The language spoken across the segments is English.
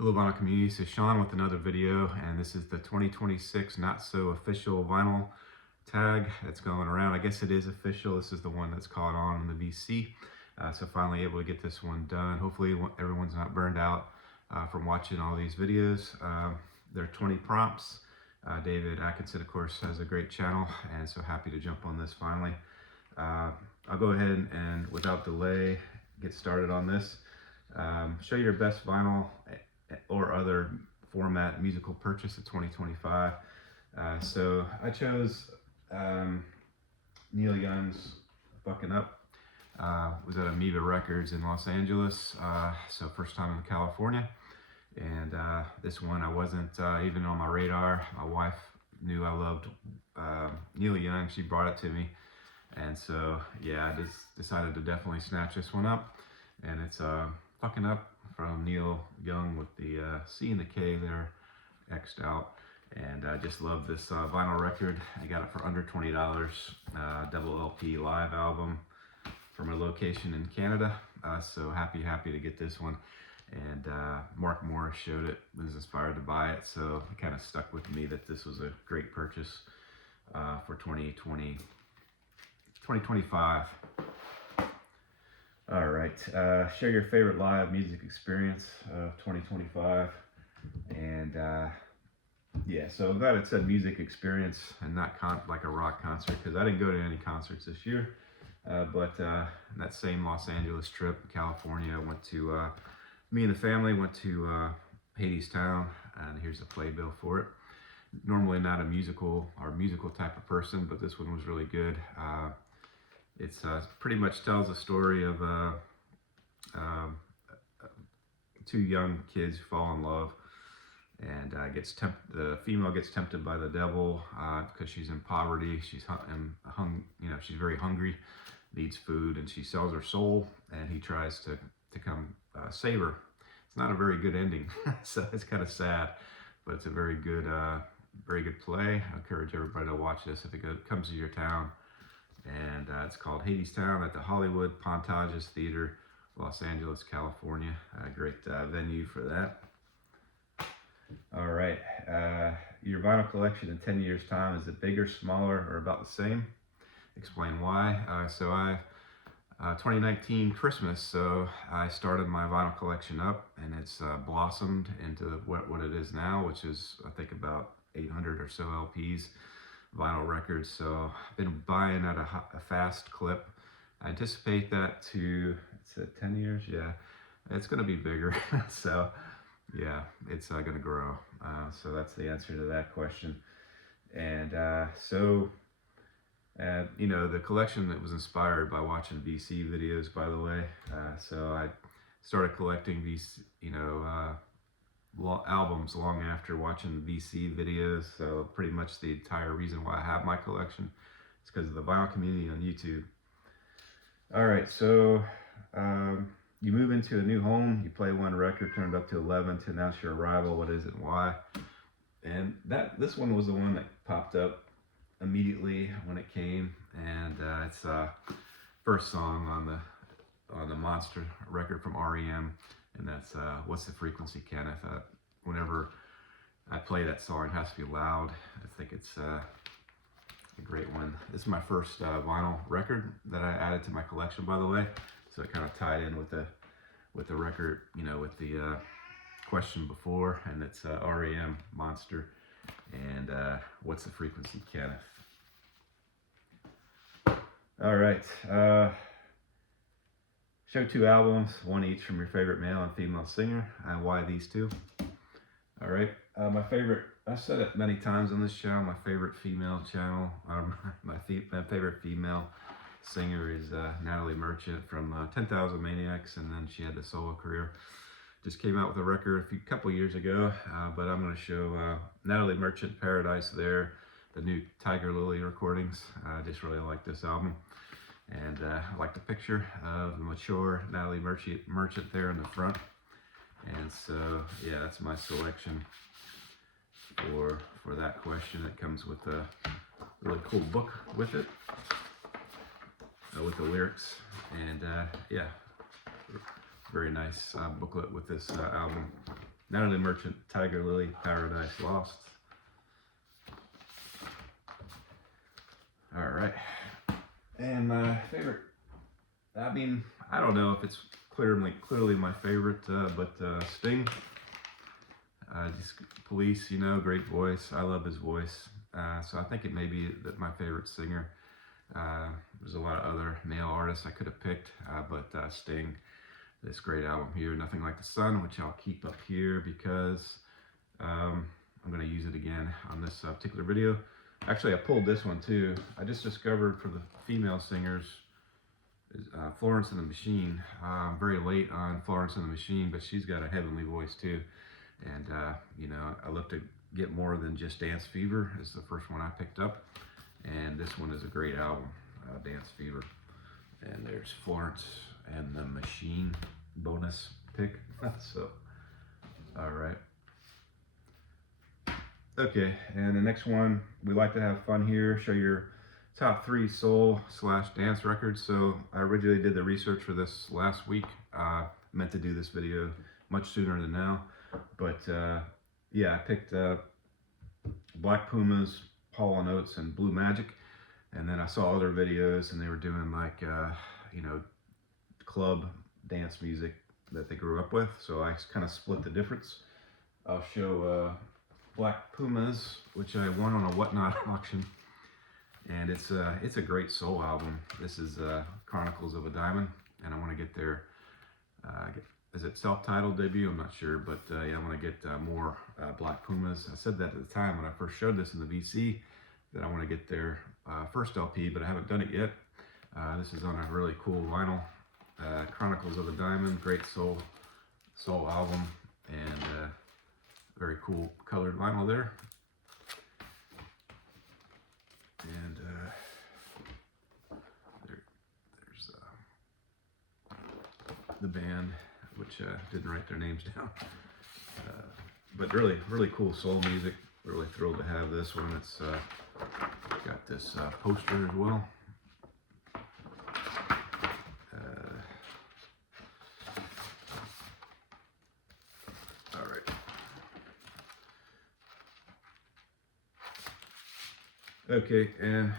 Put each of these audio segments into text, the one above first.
Hello vinyl community, this is Sean with another video, and this is the 2026 Not So Official vinyl tag that's going around. I guess it is official. This is the one that's caught on in the VC. So finally able to get this one done. Hopefully everyone's not burned out from watching all these videos. There are 20 prompts. David Atkinson, of course, has a great channel, and so happy to jump on this finally. I'll go ahead and without delay get started on this. Show your best vinyl or other format musical purchase of 2025. So I chose Neil Young's Bucking Up. Was at Amoeba Records in Los Angeles, so first time in California. And this one I wasn't even on my radar. My wife knew I loved Neil Young. She brought it to me. And so, yeah, I just decided to definitely snatch this one up. And it's Bucking Up from Neil Young with the C and the K there X'd out. And I just love this vinyl record. I got it for under $20. Double LP live album from a location in Canada. So happy to get this one. And Mark Morris showed it, was inspired to buy it. So it kind of stuck with me that this was a great purchase for 2025. All right, share your favorite live music experience of 2025. And yeah, so I'm glad it said music experience and not like a rock concert, because I didn't go to any concerts this year. But that same Los Angeles trip, California, I went to, me and the family went to Hadestown, and here's the playbill for it. Normally not a musical type of person, but this one was really good. It's pretty much tells a story of two young kids who fall in love, and the female gets tempted by the devil because she's in poverty. She's she's very hungry, needs food, and she sells her soul, and he tries to come save her. It's not a very good ending, so it's kind of sad, but it's a very good play. I encourage everybody to watch this if it comes to your town. And it's called Hadestown at the Hollywood Pontages Theater, Los Angeles, California. A great venue for that. All right, your vinyl collection in 10 years' time, is it bigger, smaller, or about the same? Explain why. 2019 Christmas, so I started my vinyl collection up, and it's blossomed into what it is now, which is I think about 800 or so LPs, vinyl records. So I've been buying at a fast clip. I anticipate that to, it's at 10 years, yeah, it's going to be bigger. So yeah, it's going to grow. So that's the answer to that question. And you know, the collection that was inspired by watching VC videos, by the way. So I started collecting these, albums long after watching VC videos. So pretty much the entire reason why I have my collection is because of the vinyl community on YouTube. All right, so you move into a new home, you play one record, turned up to 11 to announce your arrival. What is it and why? And this one was the one that popped up immediately when it came, and it's first song on the Monster record from R.E.M, and that's What's the Frequency, Kenneth? Whenever I play that song, it has to be loud. I think it's a great one. This is my first vinyl record that I added to my collection, by the way, so it kind of tied in with the record, with the question before, and it's R.E.M, Monster, and What's the Frequency, Kenneth? All right, show two albums, one each from your favorite male and female singer, and why these two? All right, my favorite, I've said it many times on this channel, my favorite female my favorite female singer is Natalie Merchant from 10,000 Maniacs, and then she had the solo career. Just came out with a record a couple years ago, but I'm going to show Natalie Merchant, Paradise there, the new Tiger Lily recordings. I just really like this album, and I like the picture of the mature Natalie Merchant there in the front. And so, yeah, that's my selection for that question. It comes with a really cool book with it, with the lyrics, and yeah, very nice booklet with this album. Natalie Merchant, Tiger Lily, Paradise Lost. All right. And my favorite, I mean, I don't know if it's clearly my favorite, but Sting. Just Police, you know, great voice. I love his voice. So I think it may be that my favorite singer. There's a lot of other male artists I could have picked, but Sting, this great album here, Nothing Like the Sun, which I'll keep up here because I'm going to use it again on this particular video. Actually, I pulled this one too. I just discovered for the female singers, Florence and the Machine. I'm very late on Florence and the Machine, but she's got a heavenly voice too. And, you know, I looked to get more than just Dance Fever. It's the first one I picked up. And this one is a great album, Dance Fever. And there's Florence and the Machine bonus pick. So, all right. Okay, and the next one, we like to have fun here, show your top 3 soul/dance records. So I originally did the research for this last week. Meant to do this video much sooner than now. But yeah, I picked Black Pumas, Hall & Oates, and Blue Magic. And then I saw other videos and they were doing like, you know, club dance music that they grew up with. So I kind of split the difference. I'll show Black Pumas, which I won on a Whatnot auction. And it's a great soul album. This is Chronicles of a Diamond. And I want to get their, is it self-titled debut? I'm not sure, but yeah, I want to get more Black Pumas. I said that at the time when I first showed this in the VC, that I want to get their first LP, but I haven't done it yet. This is on a really cool vinyl, Chronicles of a Diamond, great soul album, and very cool colored vinyl there. And there's the band, which didn't write their names down. But really cool soul music. Really thrilled to have this one. It's got this poster as well. All right. Okay, and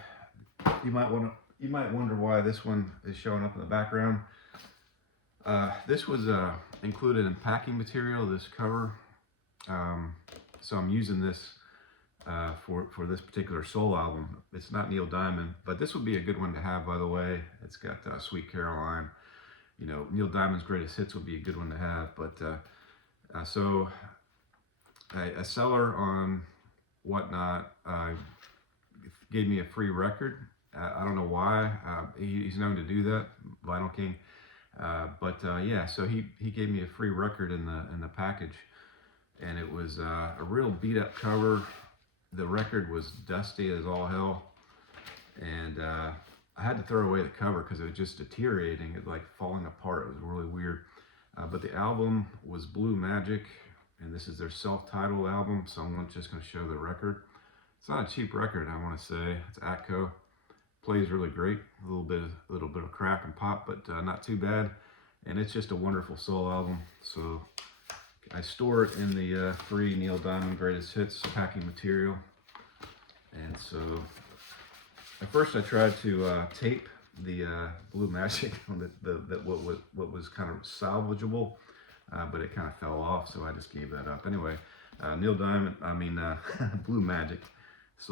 you might wonder why this one is showing up in the background. This was included in packing material, this cover. So I'm using this for this particular soul album. It's not Neil Diamond, but this would be a good one to have, by the way. It's got Sweet Caroline. You know, Neil Diamond's greatest hits would be a good one to have. But so a seller on Whatnot gave me a free record. I don't know why. He's known to do that, Vinyl King. But yeah, so he gave me a free record in the package, and it was a real beat up cover. The record was dusty as all hell, and I had to throw away the cover because it was just deteriorating. It like falling apart. It was really weird. But the album was Blue Magic, and this is their self-titled album. So I'm just going to show the record. It's not a cheap record, I want to say. It's Atco. Plays really great. A little bit of crack and pop, but not too bad. And it's just a wonderful soul album. So I store it in the free Neil Diamond Greatest Hits packing material. And so at first I tried to tape the Blue Magic on what was kind of salvageable, but it kind of fell off, so I just gave that up. Anyway, Neil Diamond, Blue Magic,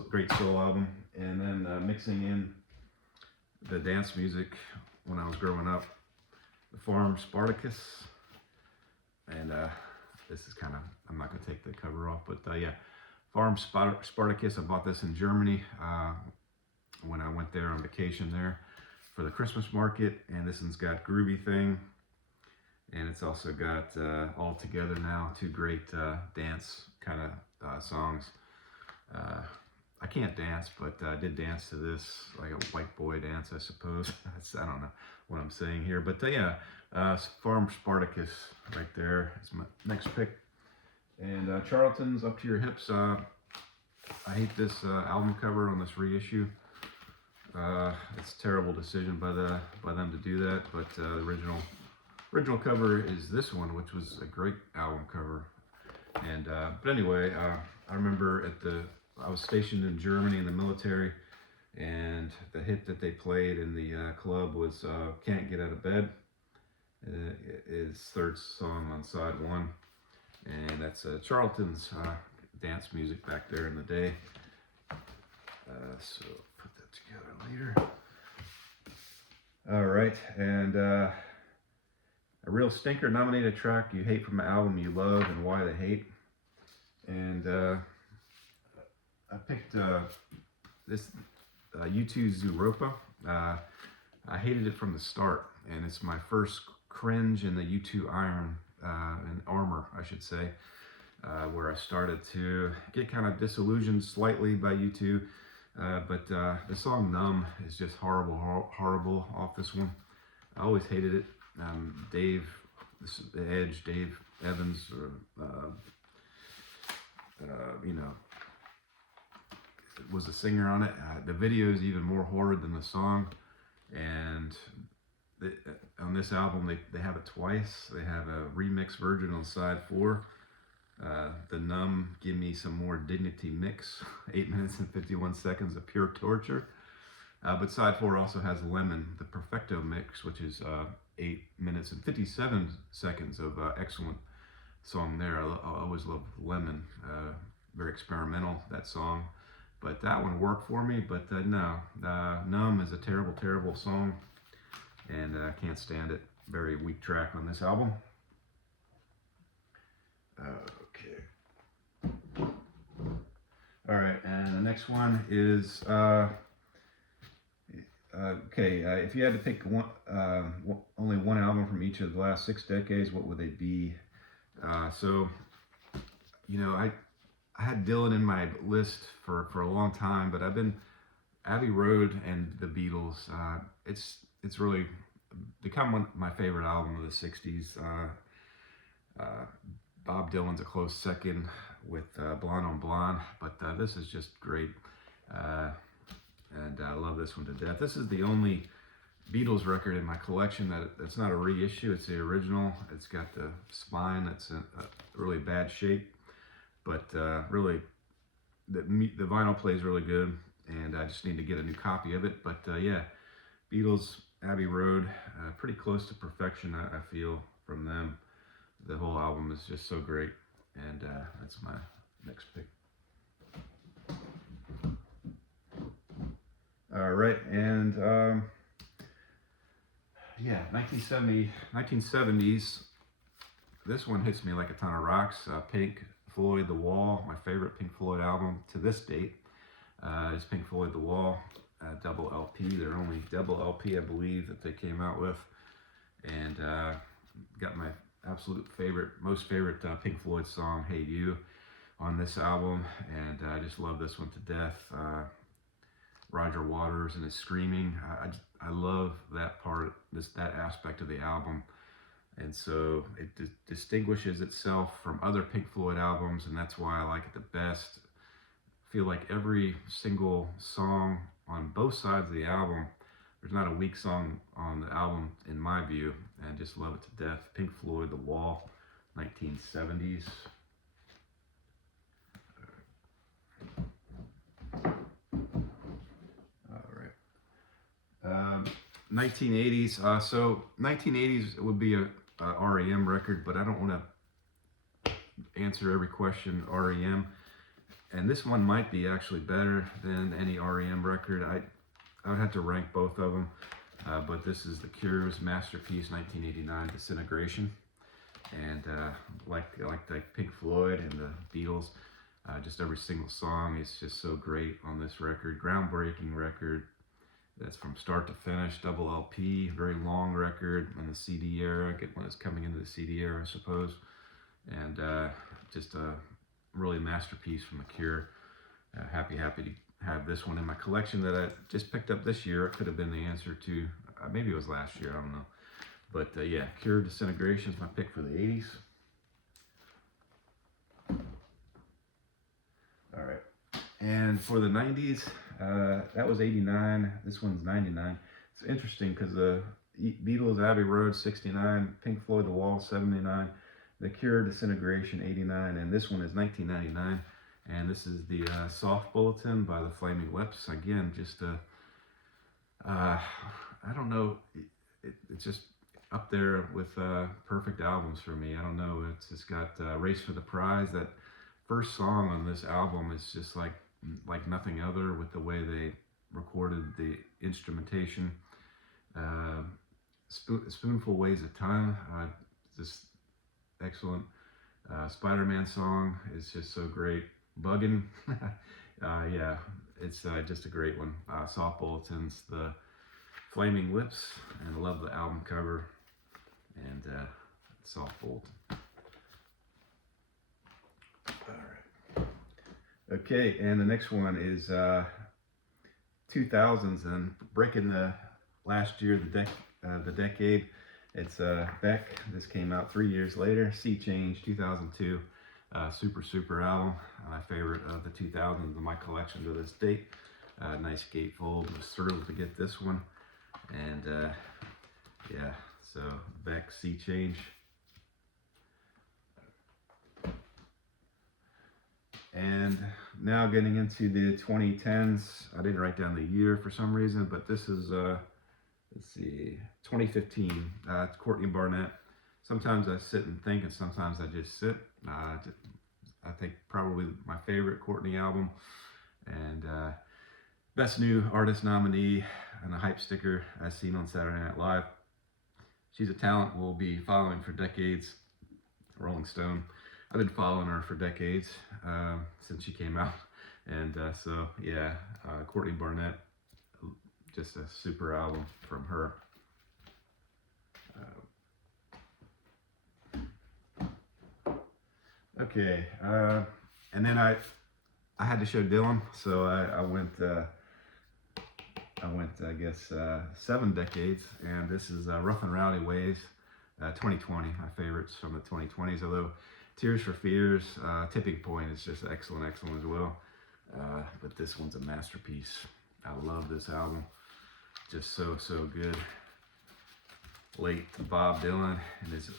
great soul album. And then mixing in the dance music when I was growing up, the Farm Spartacus, and this is kind of, I'm not going to take the cover off, but yeah, Farm Spartacus. I bought this in Germany when I went there on vacation there for the Christmas market, and this one's got Groovy Thing, and it's also got All Together Now, 2 great dance kind of songs. I can't dance, but I did dance to this, like a white boy dance, I suppose. I don't know what I'm saying here, but yeah, Farm Spartacus right there is my next pick. And Charlton's Up to Your Hips. I hate this album cover on this reissue. It's a terrible decision by them to do that, but the original cover is this one, which was a great album cover. And but anyway, I remember I was stationed in Germany in the military, and the hit that they played in the club was "Can't Get Out of Bed." His third song on side one, and that's Charlton's dance music back there in the day. So put that together later. All right, and a real stinker nominated track you hate from an album you love and why the hate. And I picked this U2's Europa. I hated it from the start, and it's my first cringe in the U2 Iron and Armor, I should say, where I started to get kind of disillusioned slightly by U2. But the song "Numb" is just horrible off this one. I always hated it. Dave Evans, was the singer on it. The video is even more horrid than the song. And on this album, they have it twice. They have a remix version on side 4. The "Numb" Give Me Some More Dignity mix, 8 minutes and 51 seconds of pure torture. But side 4 also has "Lemon," the Perfecto mix, which is 8 minutes and 57 seconds of excellent song there. I always loved "Lemon," very experimental, that song. But that one worked for me, but no. "Numb" is a terrible song, and I can't stand it. Very weak track on this album. Okay. All right, and the next one is if you had to pick only one album from each of the last 6 decades, what would they be? So, I had Dylan in my list for a long time, but I've been Abbey Road and the Beatles. It's really become my favorite album of the '60s. Bob Dylan's a close second with Blonde on Blonde, but this is just great. And I love this one to death. This is the only Beatles record in my collection that's not a reissue. It's the original. It's got the spine that's in really bad shape, but really the vinyl plays really good, and I just need to get a new copy of it. But yeah, Beatles, Abbey Road, pretty close to perfection, I feel, from them. The whole album is just so great, and that's my next pick. All right, and yeah, 1970s. This one hits me like a ton of rocks. Pink Floyd, The Wall, my favorite Pink Floyd album to this date is Pink Floyd, The Wall, double LP. Their only double LP, I believe, that they came out with, and got my most favorite Pink Floyd song, "Hey You," on this album, and I just love this one to death. Roger Waters and his screaming, I love that part, that aspect of the album, and so it distinguishes itself from other Pink Floyd albums, and that's why I like it the best. I feel like every single song on both sides of the album, there's not a weak song on the album in my view, and just love it to death. Pink Floyd, The Wall, 1970s. All right. 1980s. So 1980s would be a R.E.M. record, but I don't want to answer every question R.E.M. And this one might be actually better than any R.E.M. record. I would have to rank both of them, but this is The Cure's masterpiece, 1989, Disintegration. And like Pink Floyd and the Beatles, just every single song is just so great on this record. Groundbreaking record. That's from start to finish, double LP, very long record in the CD era, when it's coming into the CD era, I suppose. And just a really masterpiece from The Cure. Happy to have this one in my collection that I just picked up this year. It could have been the answer to, maybe it was last year, I don't know. But yeah, Cure, Disintegration is my pick for the 80s. All right. And for the 90s, that was 89. This one's 99. It's interesting because the Beatles, Abbey Road, 69. Pink Floyd, The Wall, 79. The Cure, Disintegration, 89, and this one is 1999. And this is the Soft Bulletin by the Flaming Lips. Again, just I don't know, it's just up there with perfect albums for me. I don't know, it's got Race for the Prize. That first song on this album is just like nothing other, with the way they recorded the instrumentation. Uh, Spoonful Weighs a Ton, just excellent. Spider-Man song is just so great. Buggin', yeah, it's just a great one. Soft Bulletins, the Flaming Lips, and I love the album cover, and Soft Bulletin. All right. Okay, and the next one is 2000s, and breaking the last year, the decade. It's Beck. This came out 3 years later. Sea Change, 2002. Super album. My favorite of the 2000s in my collection to this date. Nice gatefold. Was thrilled to get this one. And yeah, so Beck, Sea Change. And now getting into the 2010s. I didn't write down the year for some reason, but this is let's see, 2015. It's Courtney Barnett. Sometimes I sit and think, and sometimes I just sit. I think probably my favorite Courtney album, and best new artist nominee, and a hype sticker as seen on Saturday Night Live. She's a talent we'll be following for decades. Rolling Stone. I've been following her for decades since she came out, and so yeah, Courtney Barnett, just a super album from her. Okay, and then I had to show Dylan, so I went I guess 7 decades, and this is Rough and Rowdy Ways, 2020, my favorites from the 2020s. Although Tears for Fears, Tipping Point is just excellent as well. But this one's a masterpiece. I love this album. Just so good. Late Bob Dylan in his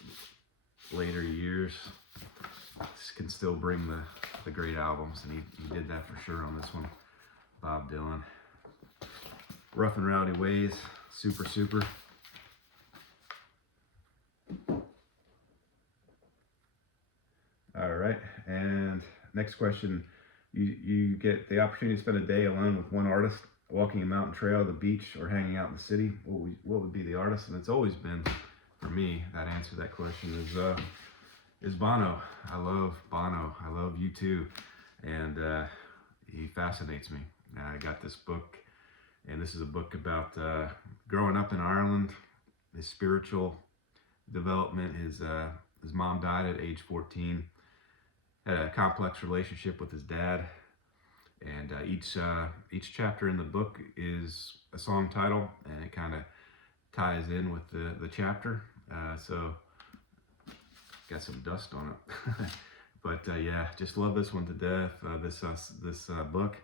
later years can still bring the great albums, and he did that for sure on this one. Bob Dylan. Rough and Rowdy Ways, super. All right, and next question. You get the opportunity to spend a day alone with one artist, walking a mountain trail, the beach, or hanging out in the city. What would be the artist? And it's always been, for me, that answer to that question is Bono. I love Bono. I love U2, and he fascinates me. I got this book, and this is a book about growing up in Ireland, his spiritual development. His mom died at age 14. Had a complex relationship with his dad, and each chapter in the book is a song title, and it kind of ties in with the chapter. So got some dust on it, but yeah, just love this one to death. This book,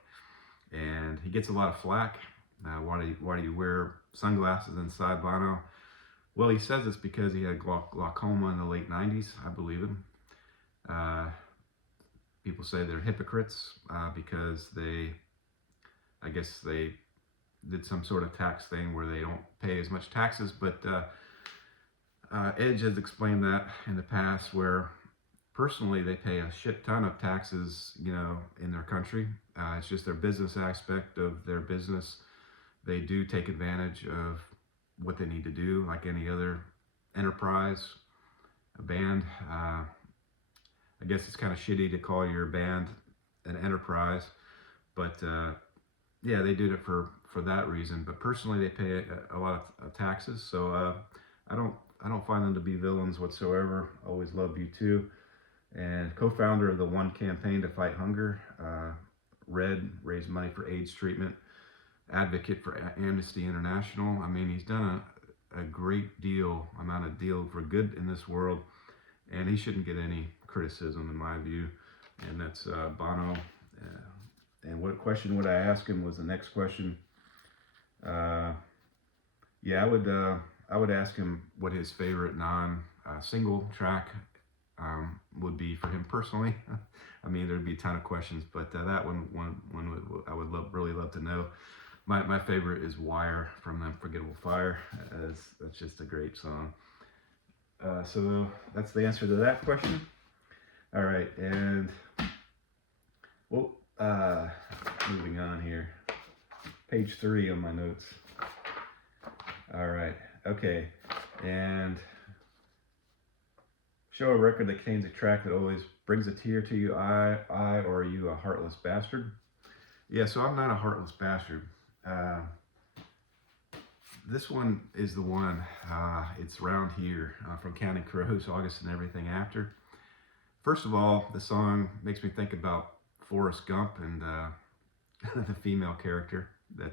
and he gets a lot of flack. Why do you wear sunglasses inside, Bono? Well, he says it's because he had glaucoma in the late 90s. I believe him. People say they're hypocrites because I guess they did some sort of tax thing where they don't pay as much taxes. But Edge has explained that in the past, where personally they pay a shit ton of taxes, in their country. It's just their business aspect of their business. They do take advantage of what they need to do, like any other enterprise, a band. I guess it's kind of shitty to call your band an enterprise, but yeah, they did it for that reason. But personally, they pay a lot of taxes, so I don't find them to be villains whatsoever. Always loved U2, and co-founder of the One Campaign to Fight Hunger. R.E.M raised money for AIDS treatment. Advocate for Amnesty International. I mean, he's done a great amount of deal for good in this world, and he shouldn't get any criticism in my view. And that's Bono. And what question would I ask him was the next question. Yeah, I would ask him what his favorite non-single track would be for him personally. I mean, there'd be a ton of questions, but that I would really love to know. My favorite is Wire from Unforgettable Fire. That's just a great song. So that's the answer to that question. All right, and well, moving on here. Page 3 on my notes. All right, okay, and show a record that contains a track that always brings a tear to you eye, or are you a heartless bastard? Yeah, so I'm not a heartless bastard. Uh, this one is the one. It's Round Here from Counting Crows, August and Everything After. First of all, the song makes me think about Forrest Gump and the female character that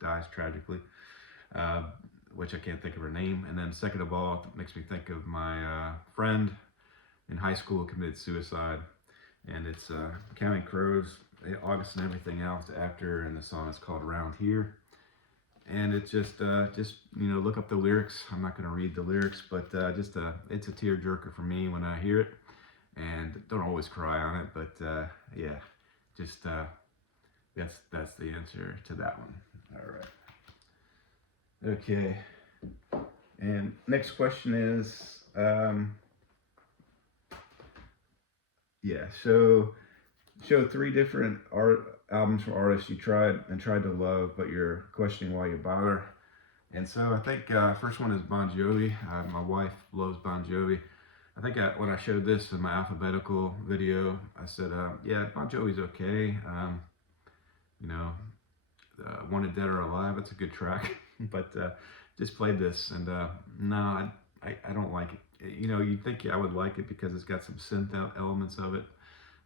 dies tragically, which I can't think of her name. And then second of all, it makes me think of my friend in high school who committed suicide. And it's Counting Crows, August and Everything Else After, and the song is called Round Here. And it's just look up the lyrics. I'm not going to read the lyrics, but it's a tearjerker for me when I hear it. And don't always cry on it, but yeah, just that's the answer to that one. All right. Okay. And next question is, yeah. So show 3 different albums from artists you tried to love, but you're questioning why you bother. And so I think first one is Bon Jovi. My wife loves Bon Jovi. I think when I showed this in my alphabetical video, I said, yeah, Bon Jovi's okay. Wanted Dead or Alive, it's a good track. But just played this, and no, I don't like it. You'd think I would like it because it's got some synth elements of it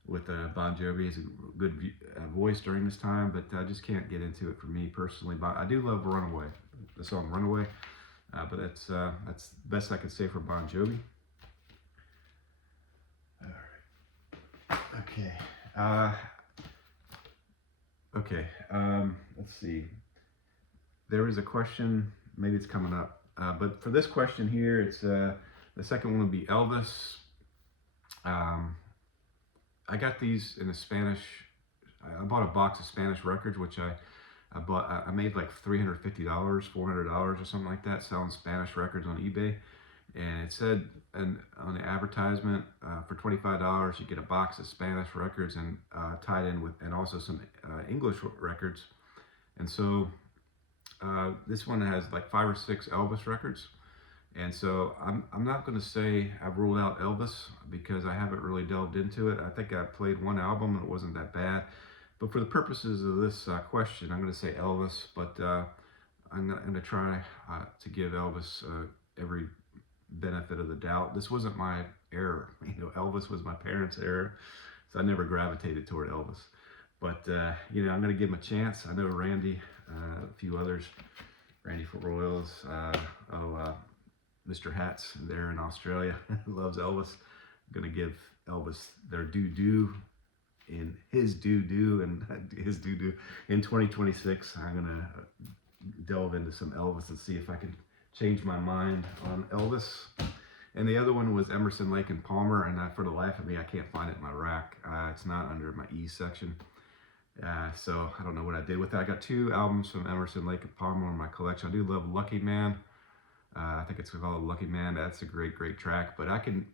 with Bon Jovi. He's a good voice during this time, but I just can't get into it for me personally. But I do love Runaway, the song Runaway. But that's the best I could say for Bon Jovi. All right. Okay. Okay. Let's see. There is a question. Maybe it's coming up. But for this question here, it's the second one would be Elvis. I got these in a Spanish. I bought a box of Spanish records, which I bought. I made like $350, $400 or something like that, selling Spanish records on eBay. And it said on the advertisement, for $25 you get a box of Spanish records and tied in with, and also some English records. And so this one has like 5 or 6 Elvis records. And so I'm not going to say I've ruled out Elvis because I haven't really delved into it. I think I played one album and it wasn't that bad. But for the purposes of this question, I'm going to say Elvis. But I'm going to try to give Elvis every benefit of the doubt. This wasn't my era. Elvis was my parents' era, so I never gravitated toward Elvis. But I'm going to give him a chance. I know Randy, a few others, Randy for Royals. Mr. Hats there in Australia loves Elvis. I'm going to give Elvis their doo-doo in his doo-doo and his doo-doo in 2026. I'm going to delve into some Elvis and see if I can change my mind on Elvis. And the other one was Emerson, Lake and Palmer, and for the life of me, I can't find it in my rack. It's not under my E section. So I don't know what I did with that. I got 2 albums from Emerson, Lake and Palmer in my collection. I do love Lucky Man. I think it's called Lucky Man. That's a great track. But I can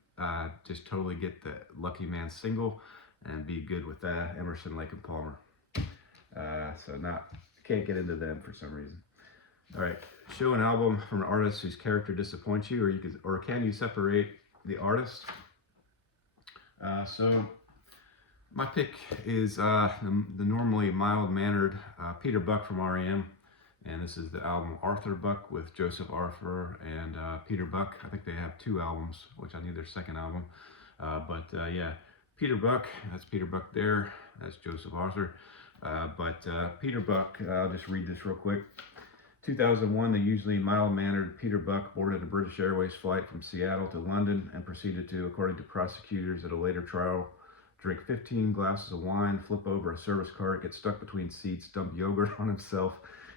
just totally get the Lucky Man single and be good with that. Emerson, Lake and Palmer. So can't get into them for some reason. All right. Show an album from an artist whose character disappoints you, or can you separate the artist? So my pick is the normally mild-mannered Peter Buck from R.E.M. And this is the album Arthur Buck with Joseph Arthur and Peter Buck. I think they have 2 albums, which I need their second album. Yeah, Peter Buck, that's Peter Buck there. That's Joseph Arthur. Peter Buck, I'll just read this real quick. 2001, the usually mild-mannered Peter Buck boarded a British Airways flight from Seattle to London and proceeded to, according to prosecutors at a later trial, drink 15 glasses of wine, flip over a service cart, get stuck between seats, dump yogurt on himself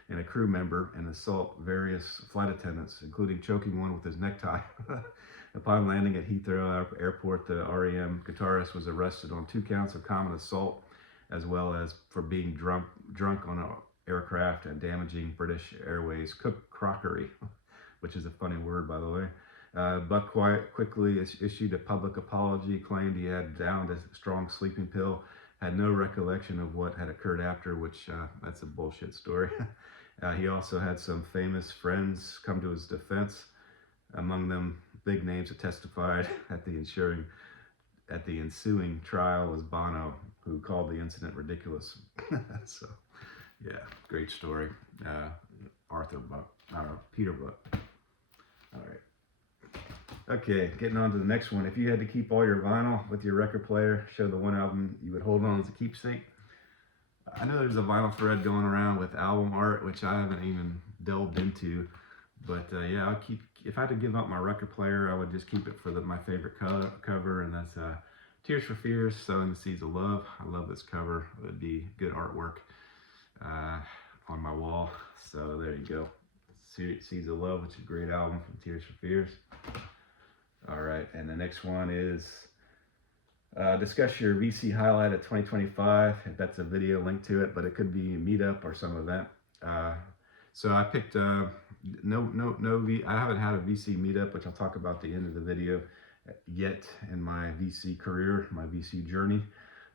and a crew member, and assault various flight attendants, including choking one with his necktie. Upon landing at Heathrow Airport, the R.E.M. guitarist was arrested on 2 counts of common assault, as well as for being drunk on an aircraft and damaging British Airways crockery, which is a funny word, by the way. Buck quickly issued a public apology, claimed he had downed a strong sleeping pill, had no recollection of what had occurred after, which that's a bullshit story. He also had some famous friends come to his defense, among them big names that testified at the ensuing trial was Bono, who called the incident ridiculous. So, yeah, great story. Peter Buck. All right. Okay, getting on to the next one. If you had to keep all your vinyl with your record player, show the one album you would hold on as a keepsake. I know there's a vinyl thread going around with album art, which I haven't even delved into. But yeah, if I had to give up my record player, I would just keep it for my favorite cover, and that's Tears for Fears, Sowing the Seeds of Love. I love this cover. It would be good artwork on my wall. So there you go. Seeds of Love, which is a great album from Tears for Fears. All right, and the next one is discuss your VC highlight of 2025. That's a video link to it, but it could be a meetup or some event. So I picked I haven't had a VC meetup, which I'll talk about at the end of the video yet in my VC career, my VC journey.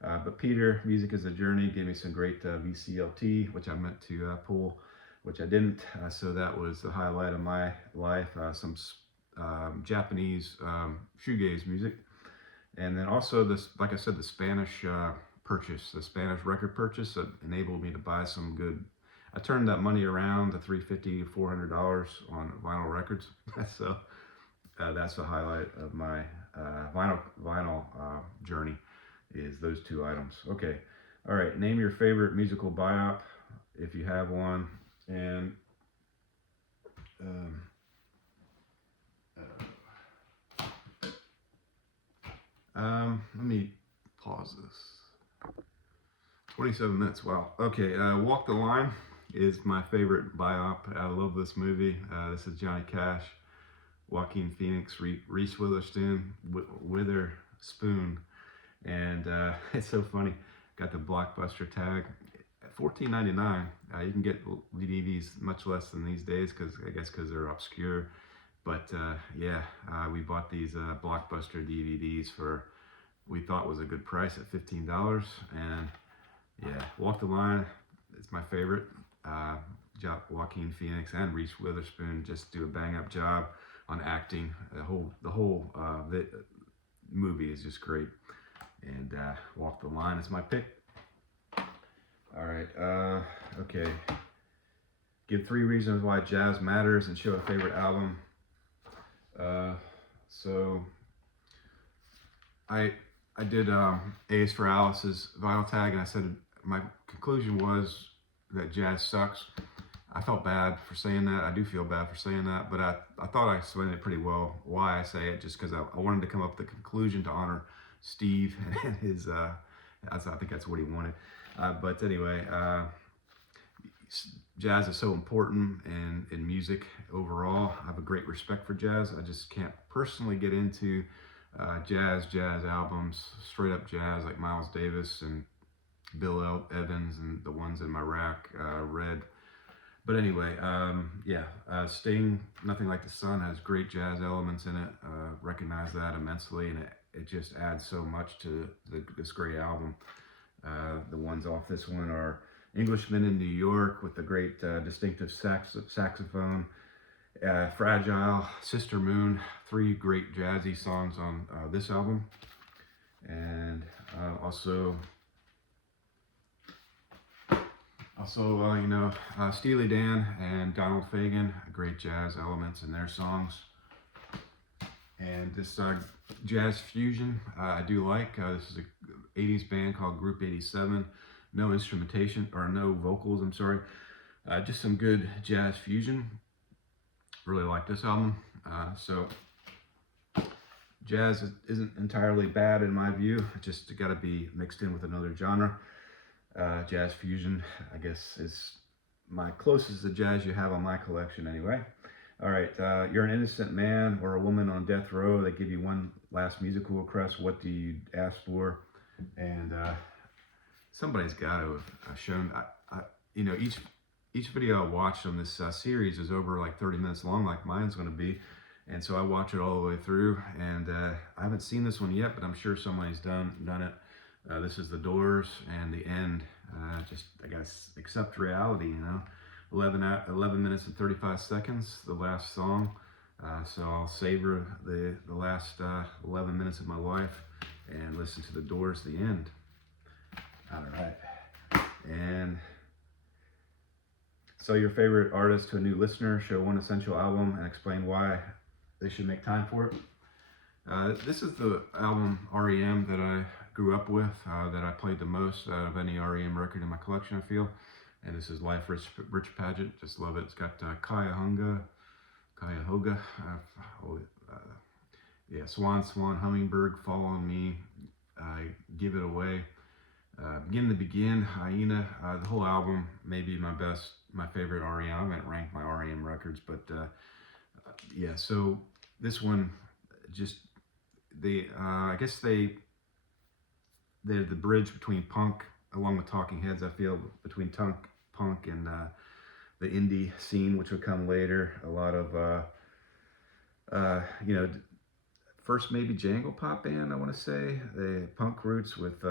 But Peter, Music is a Journey, gave me some great VCLT, which I meant to pull, which I didn't. So that was the highlight of my life. Some Japanese shoegaze music. And then also this, like I said, the Spanish record purchase that enabled me to buy some good. I turned that money around to $350 to $400 on vinyl records. So that's the highlight of my vinyl journey, is those 2 items. Okay, all right. Name your favorite musical biop if you have one, and let me pause this. 27 minutes. Wow. Okay. Walk the Line is my favorite biop. I love this movie. This is Johnny Cash, Joaquin Phoenix, Reese Witherspoon, and it's so funny. Got the Blockbuster tag. $14.99. You can get DVDs much less than these days, because they're obscure. But yeah, we bought these Blockbuster DVDs for, we thought was a good price at $15. And yeah, Walk the Line is my favorite. Joaquin Phoenix and Reese Witherspoon just do a bang up job on acting. The whole movie is just great. And Walk the Line is my pick. All right. Okay. Give 3 reasons why jazz matters and show a favorite album. So I did A's for Alice's vinyl tag, and I said my conclusion was that jazz sucks. I felt bad for saying that. I do feel bad for saying that, but I thought I explained it pretty well why I say it, just because I wanted to come up with a conclusion to honor Steve and his, I think that's what he wanted. But anyway, jazz is so important in music overall. I have a great respect for jazz. I just can't personally get into jazz albums, straight up jazz like Miles Davis and Bill Evans and the ones in my rack, Red. But anyway, yeah, Sting, Nothing Like the Sun has great jazz elements in it. Recognize that immensely, and it just adds so much to this great album. The ones off this one are Englishman in New York with the great distinctive saxophone, Fragile, Sister Moon, 3 great jazzy songs on this album. And also, Steely Dan and Donald Fagen, great jazz elements in their songs. And this jazz fusion I do like. This is a 80s band called Group 87. No instrumentation, or no vocals, I'm sorry. Just some good jazz fusion. Really like this album. So jazz isn't entirely bad in my view. It just got to be mixed in with another genre. Jazz fusion, I guess, is my closest to jazz you have on my collection anyway. All right, you're an innocent man or a woman on death row. They give you one last musical request. What do you ask for? And somebody's got to have shown. You know, each video I watched on this series is over like 30 minutes long, like mine's going to be. And so I watch it all the way through. And I haven't seen this one yet, but I'm sure somebody's done it. This is The Doors and the end. Just, I guess, accept reality, you know. 11 minutes and 35 seconds, the last song. So I'll savor the last 11 minutes of my life and listen to The Doors, the end. All right. And sell your favorite artist to a new listener, show one essential album, and explain why they should make time for it. This is the album R.E.M. that I grew up with, that I played the most out of any R.E.M. record in my collection, I feel. And this is Life Rich Pageant. Just love it. It's got Cuyahoga, yeah, Swan, Hummingbird, Fall on Me, Give It Away, Begin to Begin, Hyena. The whole album may be my favorite R.E.M. I haven't ranked my R.E.M. records, but yeah. So this one, just I guess they're the bridge between punk, along with Talking Heads. I feel between punk and the indie scene, which would come later. A lot of you know, first maybe jangle pop band, I want to say. The punk roots with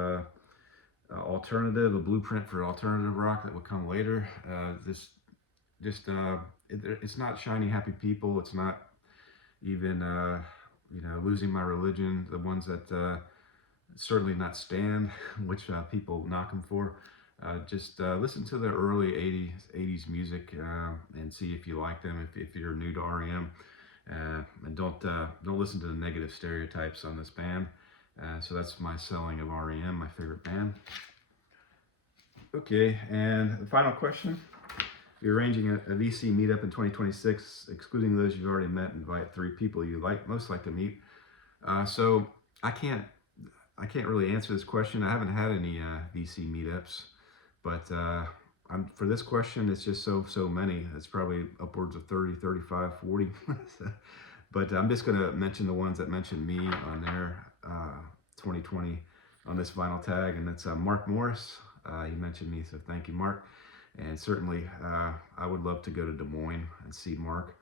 alternative, a blueprint for alternative rock that would come later. It's not Shiny Happy People. It's not even you know, Losing My Religion. The ones that certainly not Stand, which people knock them for. Just listen to the early 80s music and see if you like them. If you're new to R.E.M. And don't listen to the negative stereotypes on this band. So that's my selling of R.E.M., my favorite band. Okay, and the final question. You're arranging a VC meetup in 2026, excluding those you've already met. Invite 3 people you most like to meet. So I can't really answer this question. I haven't had any VC meetups, but for this question, it's just so many. It's probably upwards of 30, 35, 40. But I'm just going to mention the ones that mentioned me on their 2020 on this vinyl tag, and that's Mark Morris. He mentioned me, so thank you, Mark. And certainly, I would love to go to Des Moines and see Mark.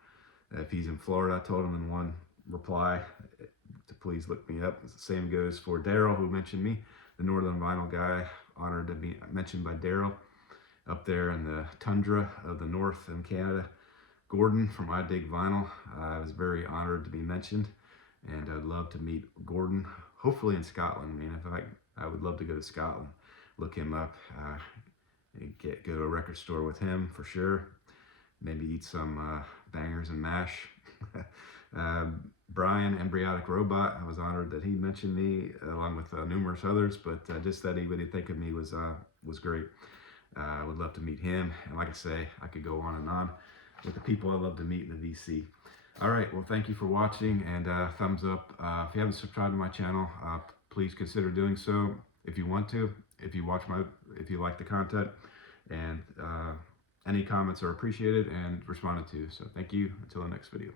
If he's in Florida, I told him in one reply to please look me up. The same goes for Darryl, who mentioned me, the Northern Vinyl guy. Honored to be mentioned by Darryl up there in the tundra of the north in Canada. Gordon from I Dig Vinyl. I was very honored to be mentioned, and I'd love to meet Gordon, hopefully in Scotland. I mean, I would love to go to Scotland, look him up, go to a record store with him for sure. Maybe eat some bangers and mash. Brian, Embryonic Robot, I was honored that he mentioned me along with numerous others, but just that he would think of me was great. I would love to meet him, and like I say, I could go on and on with the people I love to meet in the VC. All right, well, thank you for watching, and thumbs up. If you haven't subscribed to my channel, please consider doing so if you want to, if you like the content, and any comments are appreciated and responded to. So thank you. Until the next video.